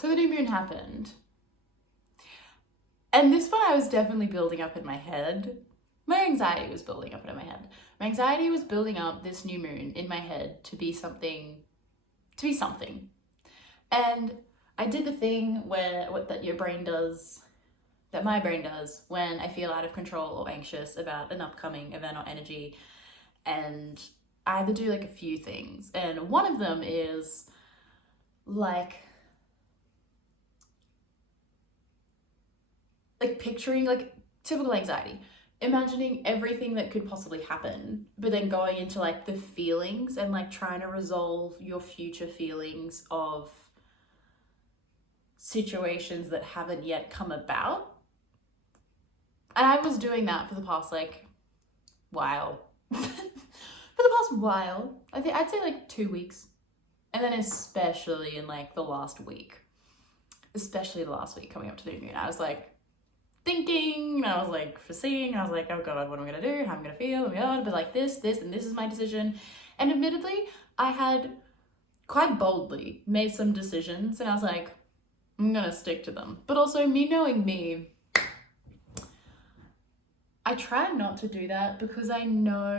So the new moon happened. And this one I was definitely building up in my head. My anxiety was building up in my head. My anxiety was building up this new moon in my head to be something. And I did the thing that your brain does, that my brain does when I feel out of control or anxious about an upcoming event or energy. And I either do like a few things. And one of them is like picturing, like typical anxiety, imagining everything that could possibly happen, but then going into like the feelings and like trying to resolve your future feelings of situations that haven't yet come about. And I was doing that for the past like while. I'd say like 2 weeks. And then especially in like the last week coming up to the new moon, I was like thinking, and I was like foreseeing, and I was like, oh god, what am I gonna do, how I'm gonna feel, oh my god, but like this, and this is my decision. And admittedly, I had quite boldly made some decisions, and I was like, I'm gonna stick to them. But also, me knowing me, I try not to do that because I know...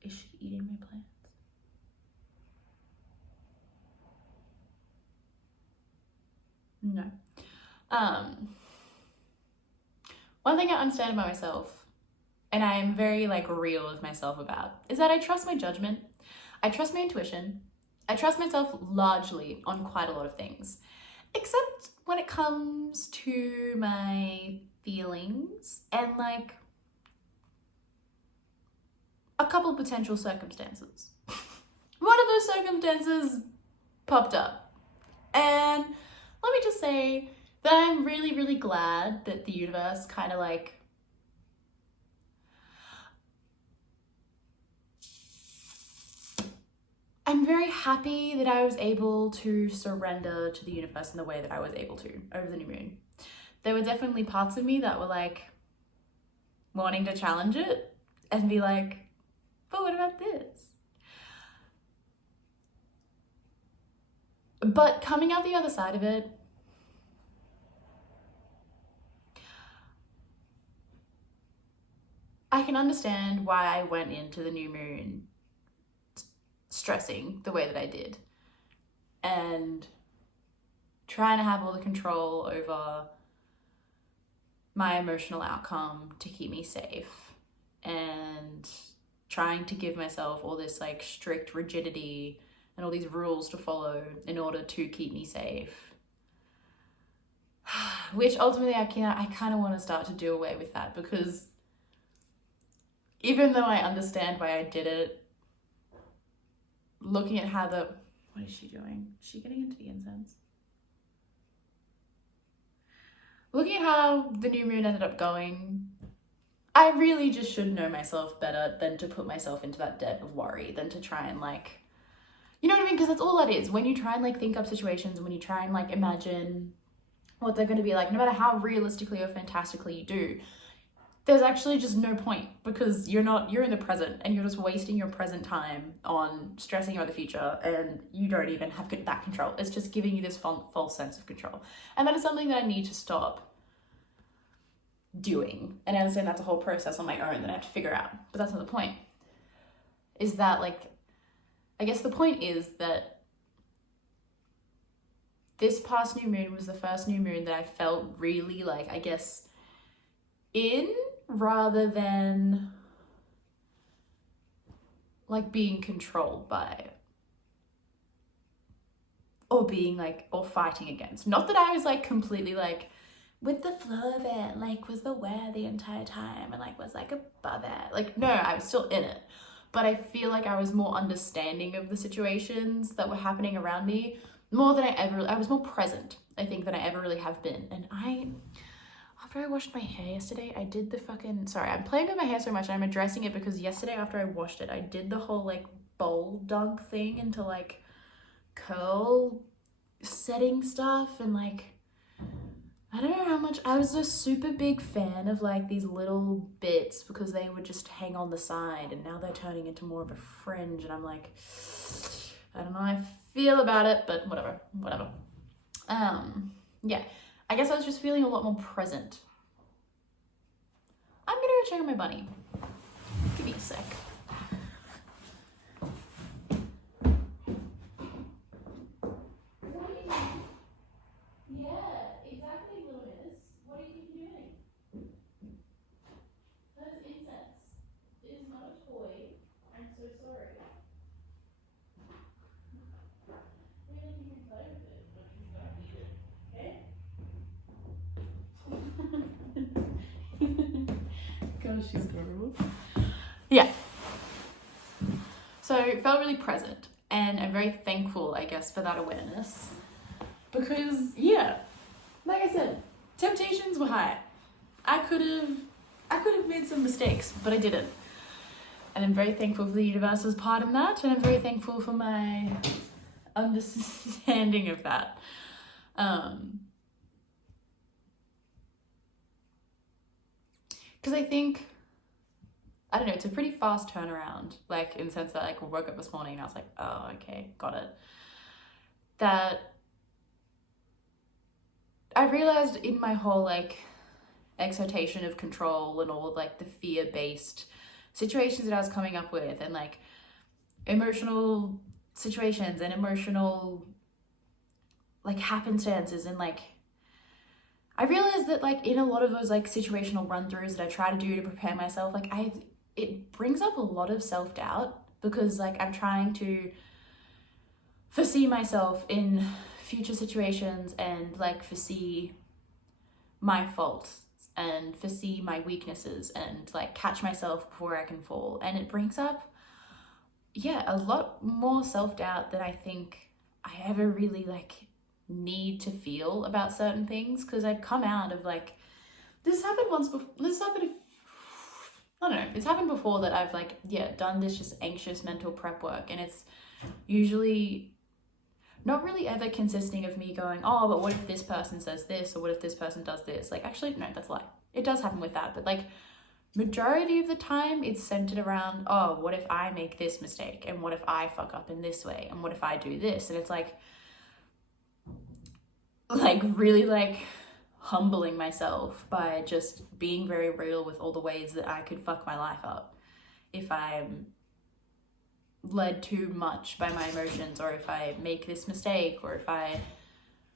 Is she eating my plants? No. One thing I understand about myself, and I am very like real with myself about, is that I trust my judgment. I trust my intuition. I trust myself largely on quite a lot of things, except when it comes to my feelings and like a couple of potential circumstances. One of those circumstances popped up, and let me just say that I'm really, really glad that the universe kind of like I'm very happy that I was able to surrender to the universe in the way that I was able to over the new moon. There were definitely parts of me that were like wanting to challenge it and be like, but what about this? But coming out the other side of it, I can understand why I went into the new moon stressing the way that I did and trying to have all the control over my emotional outcome to keep me safe, and trying to give myself all this like strict rigidity and all these rules to follow in order to keep me safe. Which ultimately I kind of want to start to do away with that, because even though I understand why I did it, looking at how what is she doing? Is she getting into the incense? Looking at how the new moon ended up going, I really just should know myself better than to put myself into that debt of worry, than to try and like, you know what I mean? Because that's all that is. When you try and like think up situations, when you try and like imagine what they're going to be like, no matter how realistically or fantastically you do, there's actually just no point, because you're in the present and you're just wasting your present time on stressing about the future, and you don't even have that control. It's just giving you this false sense of control. And that is something that I need to stop doing. And I understand that's a whole process on my own that I have to figure out. But that's not the point. Is that like, I guess the point is that this past new moon was the first new moon that I felt really like, I guess, in, rather than like being controlled by, or being like, or fighting against. Not that I was like completely like with the flow of it, like was aware the entire time and like was like above it. Like, no, I was still in it. But I feel like I was more understanding of the situations that were happening around me more than I was more present, I think, than I ever really have been. And after I washed my hair yesterday, I did sorry, I'm playing with my hair so much and I'm addressing it because yesterday after I washed it, I did the whole like bowl dunk thing into like curl setting stuff, and like, I don't know how much, I was a super big fan of like these little bits because they would just hang on the side, and now they're turning into more of a fringe, and I'm like, I don't know, I feel about it, but whatever. Yeah, I guess I was just feeling a lot more present. I'm gonna go check on my bunny. Give me a sec. Yeah, exactly, Lewis. What do you think you're doing? That is incense. It is not a toy. I'm so sorry. Really, you can play with it, but you don't eat it, okay? Gosh, she's adorable. Yeah. So felt really present, and I'm very thankful, I guess, for that awareness. Because, yeah, like I said, temptations were high. I could have made some mistakes, but I didn't. And I'm very thankful for the universe's part in that, and I'm very thankful for my understanding of that. Because I think, I don't know, it's a pretty fast turnaround, like in the sense that like I woke up this morning and I was like, oh, okay, got it. That I realized in my whole like exertion of control and all of like the fear-based situations that I was coming up with, and like emotional situations and emotional like happenstances, and like I realized that like in a lot of those like situational run-throughs that I try to do to prepare myself, like it brings up a lot of self-doubt, because like I'm trying to foresee myself in future situations and like foresee my faults and foresee my weaknesses and like catch myself before I can fall. And it brings up, yeah, a lot more self-doubt than I think I ever really like need to feel about certain things, because I'd come out of like, this happened once before, I don't know, it's happened before that I've like, yeah, done this just anxious mental prep work, and it's usually not really ever consisting of me going, oh, but what if this person says this, or what if this person does this? Like, actually, no, that's a lie. It does happen with that, but like majority of the time it's centered around, oh, what if I make this mistake, and what if I fuck up in this way, and what if I do this? And it's like really like humbling myself by just being very real with all the ways that I could fuck my life up if I'm led too much by my emotions, or if I make this mistake, or if I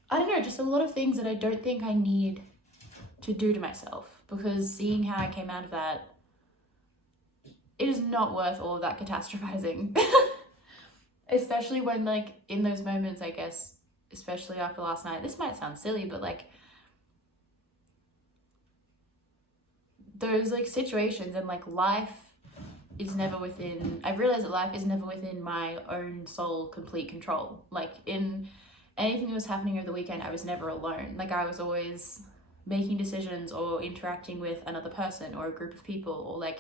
don't know, just a lot of things that I don't think I need to do to myself, because seeing how I came out of that, it is not worth all of that catastrophizing. Especially when like in those moments, I guess, especially after last night, this might sound silly, but like those like situations and like life is never within, I've realized that life is never within my own sole complete control. Like in anything that was happening over the weekend, I was never alone. Like I was always making decisions or interacting with another person or a group of people, or like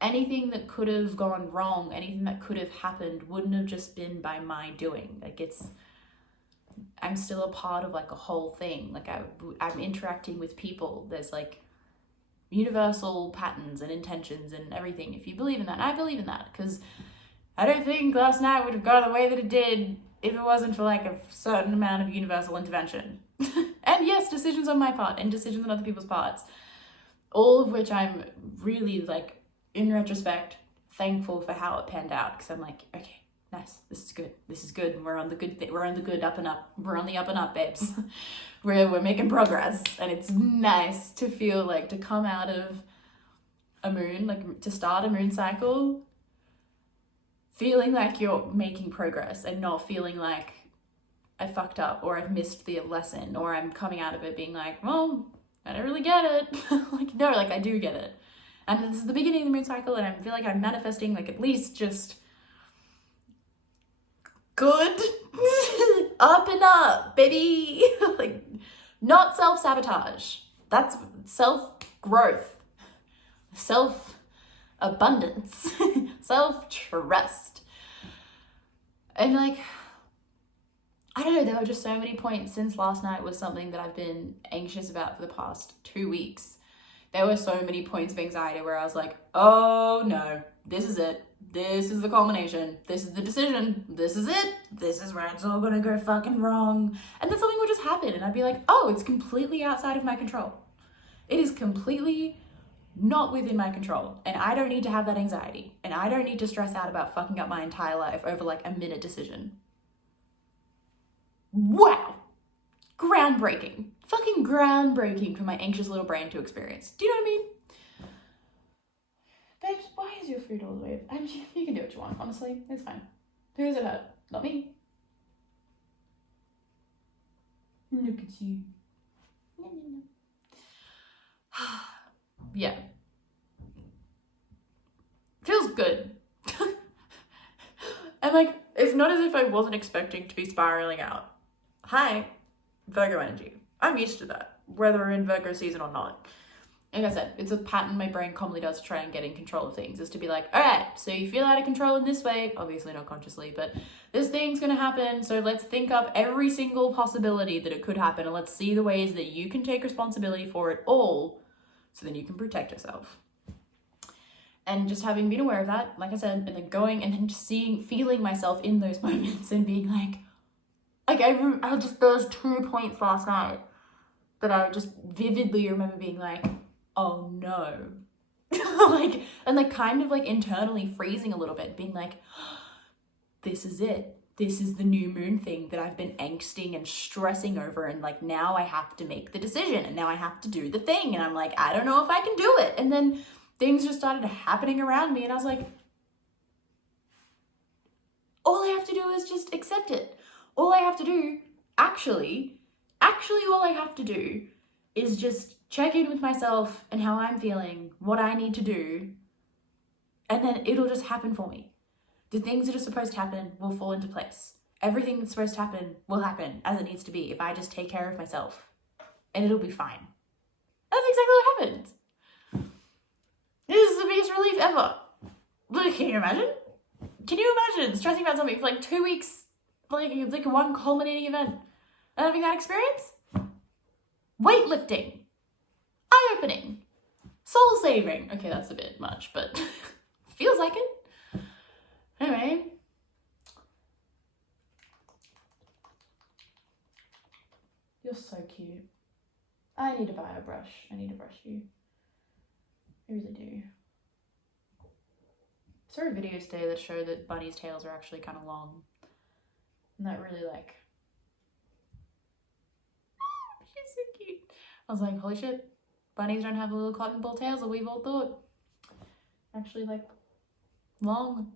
anything that could have gone wrong, anything that could have happened wouldn't have just been by my doing. Like I'm still a part of like a whole thing. Like I'm interacting with people. There's like universal patterns and intentions and everything, if you believe in that. And I believe in that, because I don't think last night would have gone the way that it did if it wasn't for like a certain amount of universal intervention. And yes, decisions on my part and decisions on other people's parts, all of which I'm really like, in retrospect, thankful for how it panned out, because I'm like, okay, nice, this is good, we're on the good we're on the good up and up, we're on the up and up, babes. we're making progress. And it's nice to feel like, to come out of a moon, like to start a moon cycle feeling like you're making progress, and not feeling like I fucked up or I've missed the lesson, or I'm coming out of it being like, well, I don't really get it. Like, no, like I do get it. And this is the beginning of the moon cycle, and I feel like I'm manifesting like at least just good. Up and up, baby. Like, not self-sabotage. That's self-growth, self-abundance, self-trust. And like, I don't know, there were just so many points since last night was something that I've been anxious about for the past 2 weeks. There were so many points of anxiety where I was like, oh no, this is it. this is the culmination, this is the decision, this is it, this is where it's all gonna go fucking wrong. And then something would just happen and I'd be like, oh, it's completely outside of my control. It is completely not within my control, and I don't need to have that anxiety, and I don't need to stress out about fucking up my entire life over like a minute decision. Wow. Groundbreaking. Fucking groundbreaking for my anxious little brain to experience. Do you know what I mean? Babes, why is your food all the way? You can do what you want, honestly. It's fine. Who does it hurt? Not me. Look at you. Yeah. Feels good. And like, it's not as if I wasn't expecting to be spiraling out. Hi, Virgo energy. I'm used to that, whether we're in Virgo season or not. Like I said, it's a pattern my brain commonly does to try and get in control of things, is to be like, all right, so you feel out of control in this way, obviously not consciously, but this thing's gonna happen, so let's think up every single possibility that it could happen, and let's see the ways that you can take responsibility for it all, so then you can protect yourself. And just having been aware of that, like I said, and then going and then just feeling myself in those moments and being like I just, there was 2 points last night that I just vividly remember being like, oh no. Like, and like kind of like internally freezing a little bit, being like, this is it. This is the new moon thing that I've been angsting and stressing over, and like now I have to make the decision and now I have to do the thing, and I'm like, I don't know if I can do it. And then things just started happening around me and I was like, all I have to do is just accept it. All I have to do, actually all I have to do is just check in with myself and how I'm feeling, what I need to do, and then it'll just happen for me. The things that are supposed to happen will fall into place. Everything that's supposed to happen will happen as it needs to be if I just take care of myself, and it'll be fine. That's exactly what happened. This is the biggest relief ever. Can you imagine? Can you imagine stressing about something for like 2 weeks, like one culminating event, and having that experience? Weightlifting, eye-opening, soul-saving. Okay, that's a bit much, but feels like it. Anyway. You're so cute. I need to buy a brush. I need to brush you. I really do. I saw a video today that showed that bunnies' tails are actually kind of long. And that really like... She's so cute. I was like, holy shit, bunnies don't have little cotton ball tails that we've all thought. Actually like long.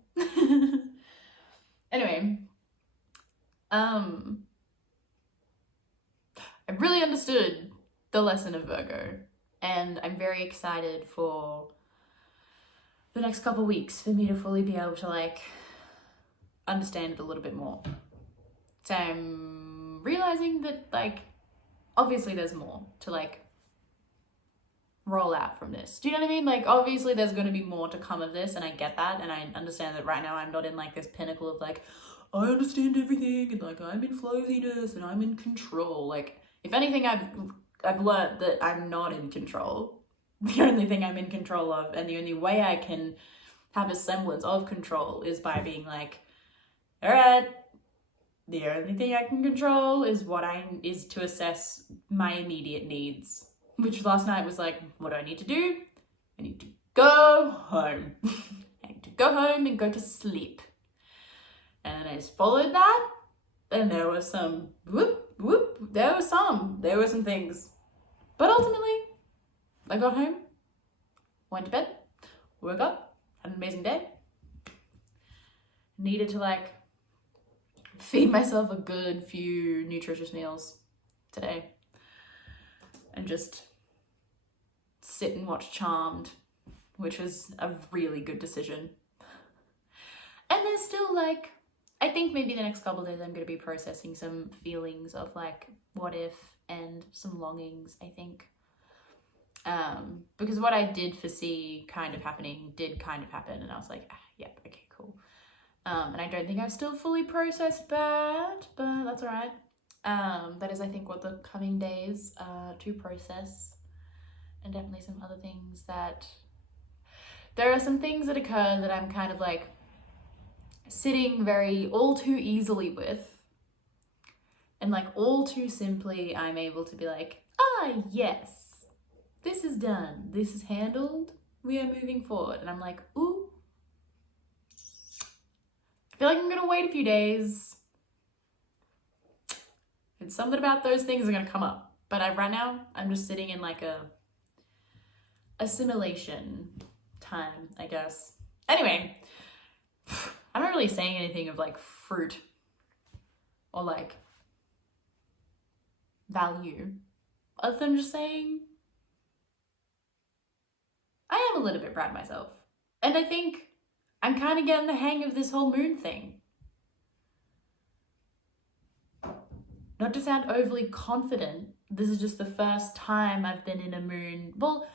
Anyway. I really understood the lesson of Virgo, and I'm very excited for the next couple of weeks for me to fully be able to like understand it a little bit more. So I'm realizing that like obviously there's more to like roll out from this. Do you know what I mean? Like obviously there's going to be more to come of this, and I get that, and I understand that right now I'm not in like this pinnacle of like I understand everything and like I'm in floatiness and I'm in control. Like if anything, I've learned that I'm not in control. The only thing I'm in control of, and the only way I can have a semblance of control, is by being like, all right, the only thing I can control is to assess my immediate needs. Which last night was like, what do I need to do? I need to go home. I need to go home and go to sleep. And I just followed that, and there was some there were some things. But ultimately, I got home, went to bed, woke up, had an amazing day. Needed to like feed myself a good few nutritious meals today. And just sit and watch Charmed, which was a really good decision. And there's still like, I think maybe the next couple of days I'm going to be processing some feelings of like, what if, and some longings, I think. Because what I did foresee kind of happening did kind of happen, and I was like, yep, okay, cool. And I don't think I've still fully processed that, but that's all right. That is, I think, what the coming days to process, and definitely some other things that, there are some things that occur that I'm kind of like sitting very all too easily with, and like all too simply I'm able to be like, ah, yes, this is done, this is handled, we are moving forward. And I'm like, ooh, I feel like I'm gonna wait a few days. And something about those things are gonna come up. But right now, I'm just sitting in like a assimilation time, I guess. Anyway, I'm not really saying anything of like fruit or like value, other than just saying I am a little bit proud of myself. And I think I'm kind of getting the hang of this whole moon thing. Not to sound overly confident, this is just the first time I've been in a moon. Well,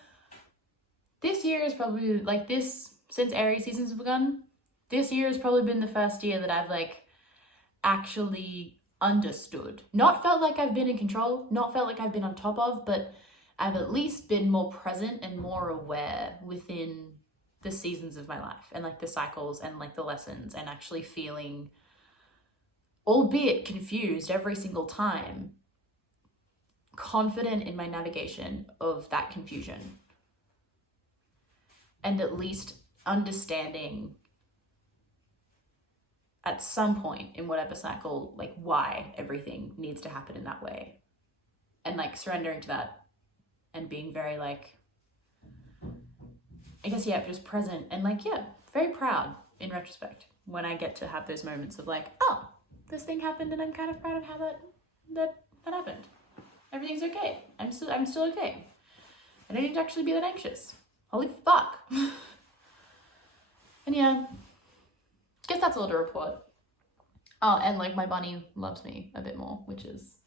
this year is probably like this, since Aries season's begun, this year has probably been the first year that I've like actually understood. Not felt like I've been in control, not felt like I've been on top of, but I've at least been more present and more aware within the seasons of my life and like the cycles and like the lessons, and actually feeling, albeit confused every single time, confident in my navigation of that confusion. And at least understanding at some point in whatever cycle, like why everything needs to happen in that way. And like surrendering to that and being very like, I guess, yeah, just present and like, yeah, very proud in retrospect when I get to have those moments of like, oh, this thing happened and I'm kind of proud of how that happened. Everything's okay. I'm still okay. I don't need to actually be that anxious. Holy fuck. And yeah, guess that's all to report. Oh, and like my bunny loves me a bit more, which is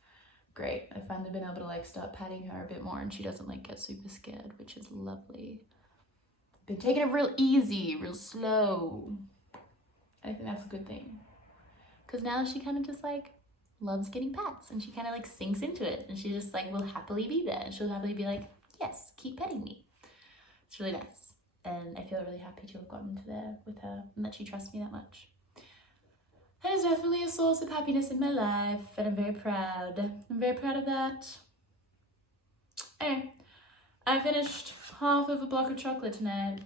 great. I've finally been able to like start patting her a bit more and she doesn't like get super scared, which is lovely. Been taking it real easy, real slow. I think that's a good thing. Because now she kind of just like loves getting pats and she kind of like sinks into it and she just like will happily be there and she'll happily be like, yes, keep petting me. It's really nice. And I feel really happy to have gotten to there with her and that she trusts me that much. That is definitely a source of happiness in my life and I'm very proud. I'm very proud of that. Anyway, I finished half of a block of chocolate tonight.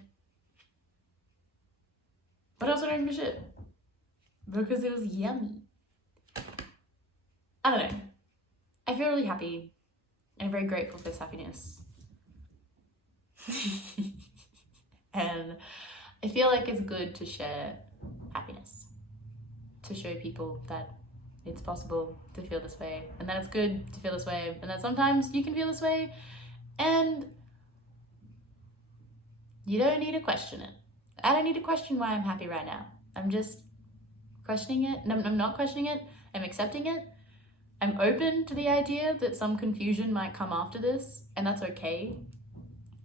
But I also don't give a shit. Because it was yummy. I don't know. I feel really happy. And I'm very grateful for this happiness. And I feel like it's good to share happiness. To show people that it's possible to feel this way. And that it's good to feel this way. And that sometimes you can feel this way. And you don't need to question it. I don't need to question why I'm happy right now. I'm just questioning it. And I'm not questioning it. I'm accepting it. I'm open to the idea that some confusion might come after this, and that's okay.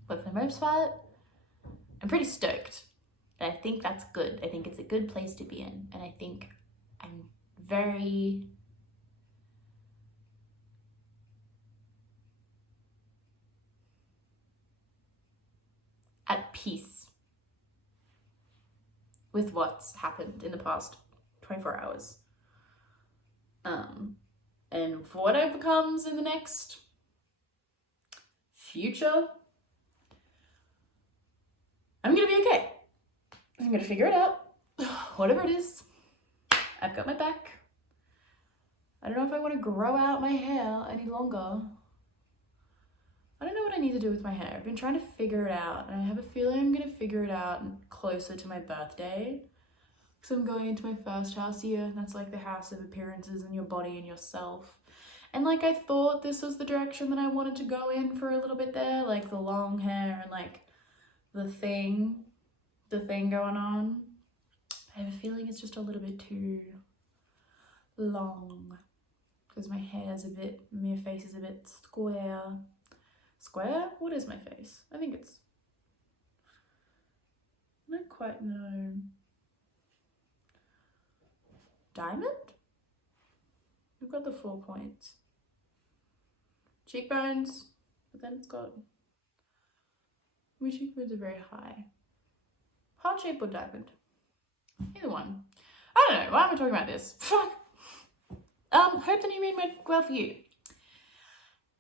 But for the most part, I'm pretty stoked. And I think that's good. I think it's a good place to be in. And I think I'm very at peace with what's happened in the past 24 hours. And for whatever comes in the next future, I'm gonna be okay. I'm gonna figure it out. Whatever it is, I've got my back. I don't know if I want to grow out my hair any longer. I don't know what I need to do with my hair. I've been trying to figure it out, and I have a feeling I'm gonna figure it out closer to my birthday. So I'm going into my first house year, and that's like the house of appearances and your body and yourself. And like I thought this was the direction that I wanted to go in for a little bit there, like the long hair and like the thing going on. I have a feeling it's just a little bit too long because my face is a bit square. Square? What is my face? I think it's, I don't quite know. Diamond? We've got the 4 points. Cheekbones, but then it's got, my cheekbones are very high. Heart shape or diamond? Either one. I don't know, why am I talking about this? Fuck. Hope the new moon went well for you.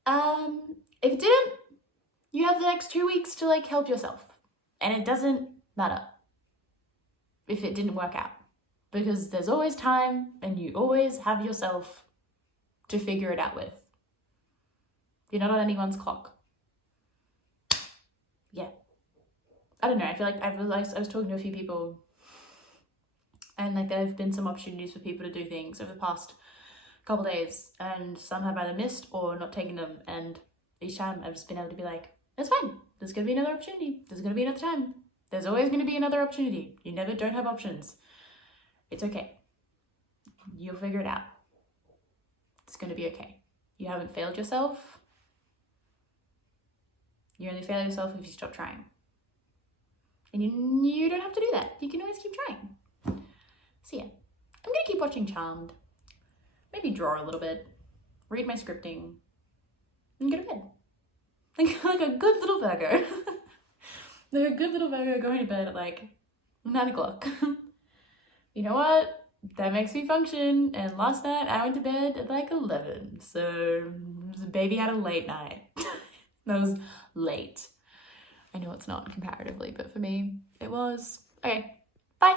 If it didn't, you have the next 2 weeks to like help yourself. And it doesn't matter if it didn't work out, because there's always time and you always have yourself to figure it out with. You're not on anyone's clock. Yeah. I don't know, I feel like I was talking to a few people, and like there have been some opportunities for people to do things over the past couple days, and some have either missed or not taken them, and each time I've just been able to be like, it's fine, there's gonna be another opportunity, there's gonna be another time, there's always gonna be another opportunity, you never don't have options. It's okay, you'll figure it out, it's gonna be okay. You haven't failed yourself, you only fail yourself if you stop trying. And you don't have to do that, you can always keep trying. So yeah, I'm gonna keep watching Charmed, maybe draw a little bit, read my scripting, and go to bed. Like a good little Virgo. Like a good little Virgo going to bed at like 9 o'clock. You know what? That makes me function. And last night I went to bed at like 11. So the baby had a late night. That was late. I know it's not comparatively, but for me, it was. Okay, bye.